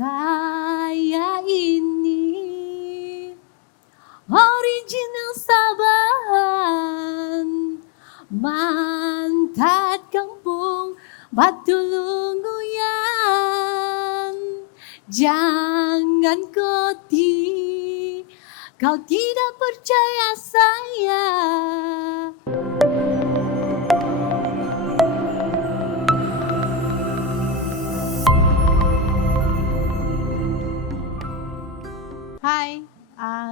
Saya ini original Sabahan, mantat kampung Batu Lungguyan. Jangan kau tidak percaya saya. Hai,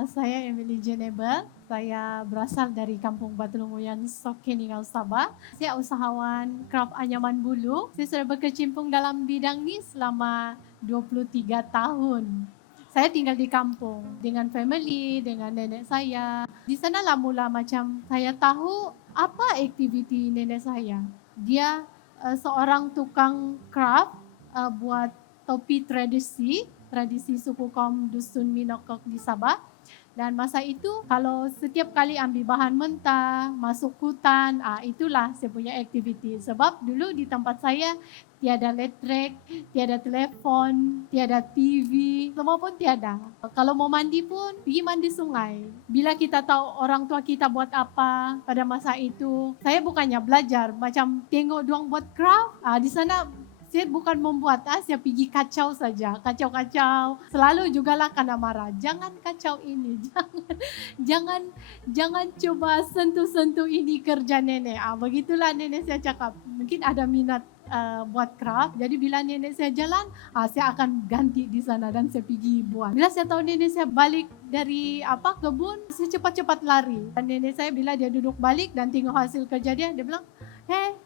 saya Emily Jenebel. Saya berasal dari Kampung Batu Lungguyan, Sokeningau, Sabah. Saya usahawan kraft anyaman bulu. Saya sudah berkecimpung dalam bidang ini selama 23 tahun. Saya tinggal di kampung dengan family, dengan nenek saya. Di sana lah mula macam saya tahu apa aktiviti nenek saya. Dia seorang tukang kraft buat topi tradisi suku kaum Dusun Minokok di Sabah. Dan masa itu kalau setiap kali ambil bahan mentah, masuk hutan, itulah saya punya aktiviti. Sebab dulu di tempat saya tiada listrik, tiada telefon, tiada TV, semua pun tiada. Kalau mau mandi pun pergi mandi sungai. Bila kita tahu orang tua kita buat apa pada masa itu, saya bukannya belajar, macam tengok doang buat craft, di sana saya bukan membuat, saya pergi kacau saja, kacau-kacau. Selalu jugalah kena marah. Jangan kacau ini, jangan coba sentuh-sentuh ini kerja nenek. Begitulah nenek saya cakap. Mungkin ada minat buat craft. Jadi bila nenek saya jalan, saya akan ganti di sana dan saya pergi buat. Bila saya tahu nenek saya balik dari kebun, saya cepat-cepat lari. Dan nenek saya bila dia duduk balik dan tengok hasil kerja dia bilang, saya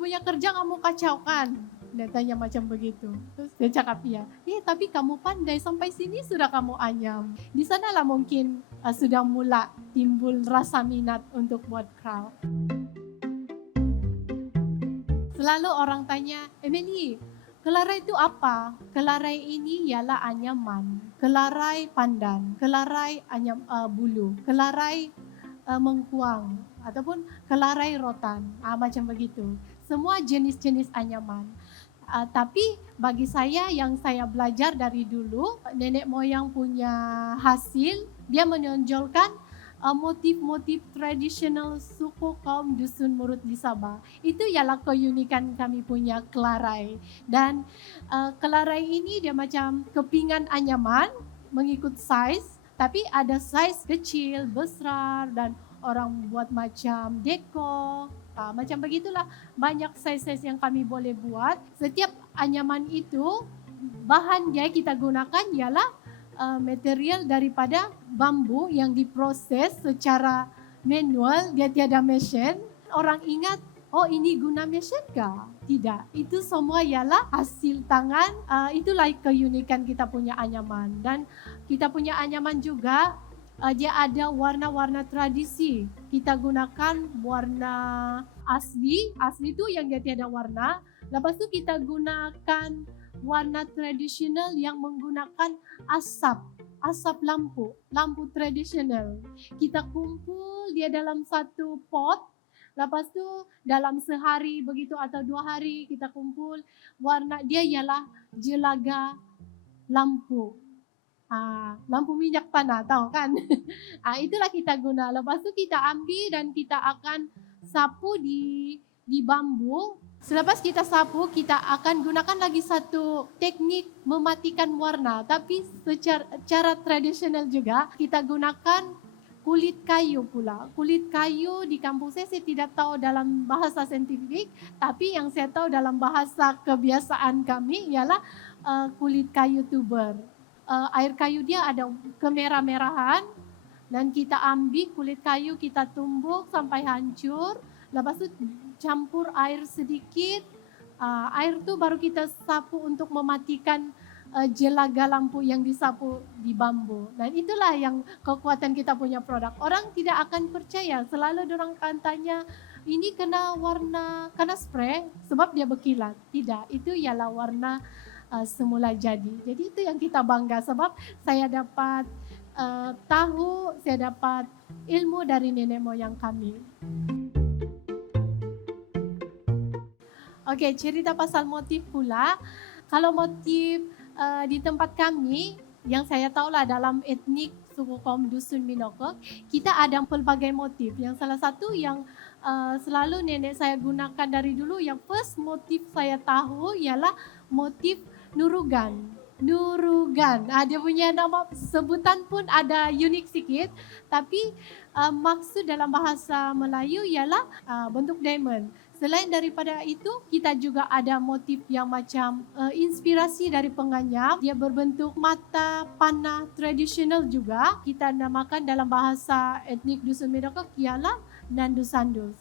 punya kerja kamu kacau kan? Dia tanya macam begitu. Terus dia cakap tapi kamu pandai sampai sini sudah kamu anyam. Di sanalah mungkin sudah mula timbul rasa minat untuk buat craft. Selalu orang tanya, Emily, kelarai itu apa? Kelarai ini ialah anyaman, kelarai pandan, kelarai bulu, kelarai mengkuang, ataupun kelarai rotan, macam begitu. Semua jenis-jenis anyaman. Tapi bagi saya yang saya belajar dari dulu, nenek moyang punya hasil, dia menonjolkan motif-motif tradisional suku kaum Dusun Murut di Sabah. Itu ialah keunikan kami punya kelarai. Dan kelarai ini dia macam kepingan anyaman mengikut size, tapi ada size kecil, besar, dan orang buat macam deko. Macam begitulah banyak size-size yang kami boleh buat. Setiap anyaman itu bahan dia kita gunakan ialah material daripada bambu yang diproses secara manual, dia tiada mesin. Orang ingat, ini guna mesin kah? Tidak, itu semua ialah hasil tangan. Itulah keunikan kita punya anyaman. Dan kita punya anyaman juga dia ada warna-warna tradisi. Kita gunakan warna asli itu yang dia tiada warna. Lepas tu kita gunakan warna tradisional yang menggunakan asap lampu tradisional. Kita kumpul dia dalam satu pot. Lepas tu dalam sehari begitu atau 2 hari kita kumpul, warna dia ialah jelaga lampu. Lampu minyak tanah, tahu kan? Itulah kita guna. Lepas tu kita ambil dan kita akan sapu di bambu. Selepas kita sapu, kita akan gunakan lagi satu teknik mematikan warna. Tapi secara tradisional juga, kita gunakan kulit kayu pula. Kulit kayu di kampung saya tidak tahu dalam bahasa saintifik, tapi yang saya tahu dalam bahasa kebiasaan kami ialah kulit kayu tuber. Air kayu dia ada kemerah-merahan, dan kita ambil kulit kayu, kita tumbuk sampai hancur. Lepas tu campur air sedikit, air tu baru kita sapu untuk mematikan jelaga lampu yang disapu di bambu. Dan itulah yang kekuatan kita punya produk. Orang tidak akan percaya, selalu orang akan tanya, ini kena warna, kena spray sebab dia berkilat. Tidak, itu ialah warna semula jadi. Jadi itu yang kita bangga sebab saya dapat tahu, saya dapat ilmu dari nenek moyang kami. Oke, cerita pasal motif pula. Kalau motif Di tempat kami, yang saya tahu lah dalam etnik suku kaum Dusun Minokok, kita ada pelbagai motif. Yang salah satu yang selalu nenek saya gunakan dari dulu, yang first motif saya tahu ialah motif nurugan. Nurugan, dia punya nama sebutan pun ada unik sedikit, tapi maksud dalam bahasa Melayu ialah bentuk diamond. Selain daripada itu, kita juga ada motif yang macam inspirasi dari penganyam. Dia berbentuk mata panah tradisional juga. Kita namakan dalam bahasa etnik Dusun Minokok ialah Nandu Sandus.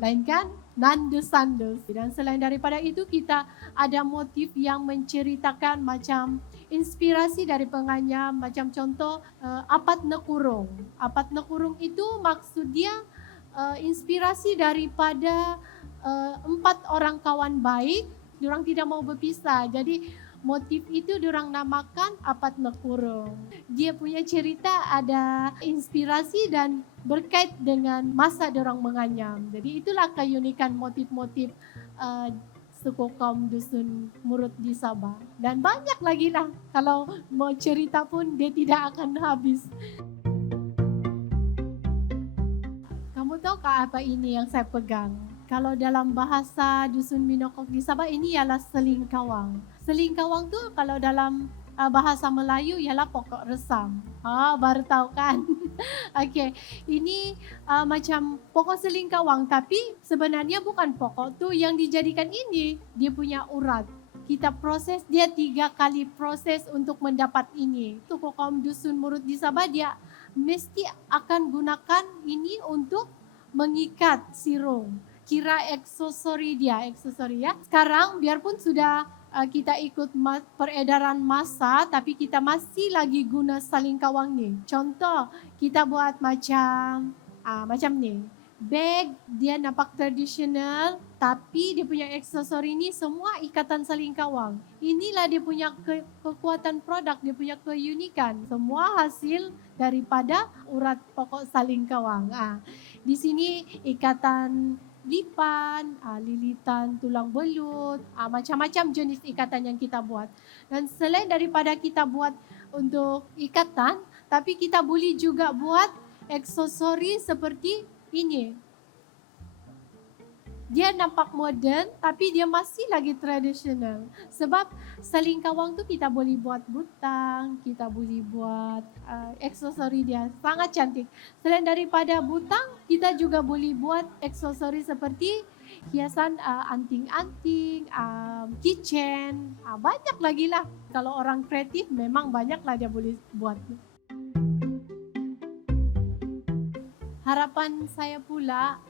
Lain kan? Nandu Sandus. Dan selain daripada itu, kita ada motif yang menceritakan macam inspirasi dari penganyam. Macam contoh, apat nekurung. Apat nekurung itu maksud dia inspirasi daripada 4 orang kawan baik, diorang tidak mau berpisah. Jadi motif itu diorang namakan apat nekurung. Dia punya cerita ada inspirasi dan berkait dengan masa diorang menganyam. Jadi itulah keunikan motif-motif suku kaum Dusun Murut di Sabah. Dan banyak lagi lah, kalau mau cerita pun dia tidak akan habis. Kamu tahu kah apa ini yang saya pegang? Kalau dalam bahasa Dusun Minokok di Sabah, ini ialah selingkawang. Selingkawang tu kalau dalam bahasa Melayu ialah pokok resam. Baru tahu kan? Okey, ini macam pokok selingkawang, tapi sebenarnya bukan pokok tu yang dijadikan ini. Dia punya urat. Kita proses, dia 3 kali proses untuk mendapat ini. Suku kaum Dusun Murut di Sabah, dia mesti akan gunakan ini untuk mengikat sirung. Kira aksesori dia, aksesori ya. Sekarang biarpun sudah kita ikut peredaran massa, tapi kita masih lagi guna selingkawang ni. Contoh, kita buat macam ni. Bag dia nampak tradisional, tapi dia punya aksesori ni semua ikatan selingkawang. Inilah dia punya kekuatan produk, dia punya keunikan. Semua hasil daripada urat pokok selingkawang. Di sini ikatan lipan, lilitan tulang belut, macam-macam jenis ikatan yang kita buat. Dan selain daripada kita buat untuk ikatan, tapi kita boleh juga buat aksesori seperti ini. Dia nampak moden, tapi dia masih lagi tradisional. Sebab selingkawang tu kita boleh buat butang, kita boleh buat aksesori dia. Sangat cantik. Selain daripada butang, kita juga boleh buat aksesori seperti hiasan anting-anting, kitchen. Banyak lagi lah. Kalau orang kreatif memang banyak lah dia boleh buat. Harapan saya pula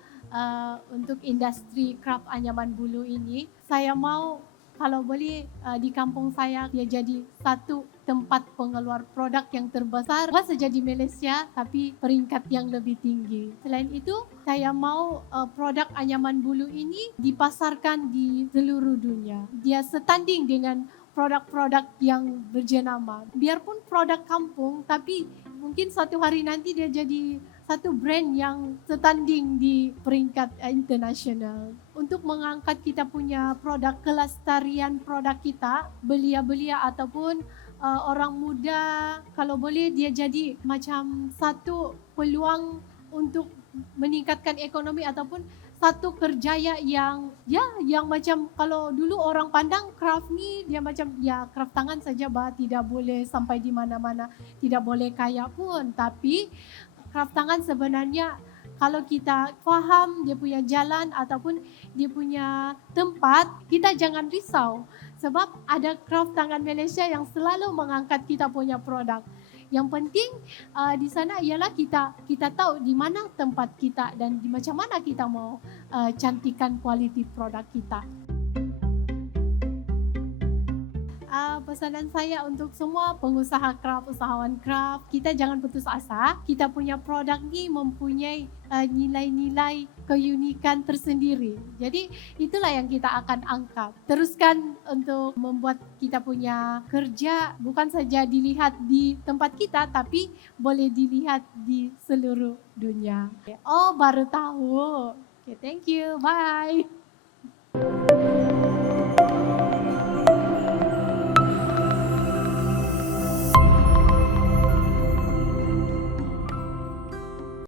untuk industri craft anyaman bulu ini, saya mau kalau boleh di kampung saya dia jadi satu tempat pengeluar produk yang terbesar, bukan saja di Malaysia tapi peringkat yang lebih tinggi. Selain itu, saya mau produk anyaman bulu ini dipasarkan di seluruh dunia. Dia setanding dengan produk-produk yang berjenama. Biarpun produk kampung, tapi mungkin suatu hari nanti dia jadi satu brand yang setanding di peringkat internasional. Untuk mengangkat kita punya produk, kelestarian produk kita, belia-belia ataupun orang muda, kalau boleh dia jadi macam satu peluang untuk meningkatkan ekonomi ataupun satu kerjaya yang macam kalau dulu orang pandang craft ni dia macam craft tangan saja tidak boleh sampai di mana-mana, tidak boleh kaya pun, tapi craft tangan sebenarnya kalau kita faham dia punya jalan ataupun dia punya tempat, kita jangan risau. Sebab ada craft tangan Malaysia yang selalu mengangkat kita punya produk. Yang penting di sana ialah kita tahu di mana tempat kita dan di macam mana kita mau cantikan kualiti produk kita. Pesanan saya untuk semua pengusaha craft, usahawan craft, kita jangan putus asa. Kita punya produk ni mempunyai nilai-nilai keunikan tersendiri. Jadi itulah yang kita akan angkat. Teruskan untuk membuat kita punya kerja bukan saja dilihat di tempat kita, tapi boleh dilihat di seluruh dunia. Baru tahu. Okay, thank you. Bye.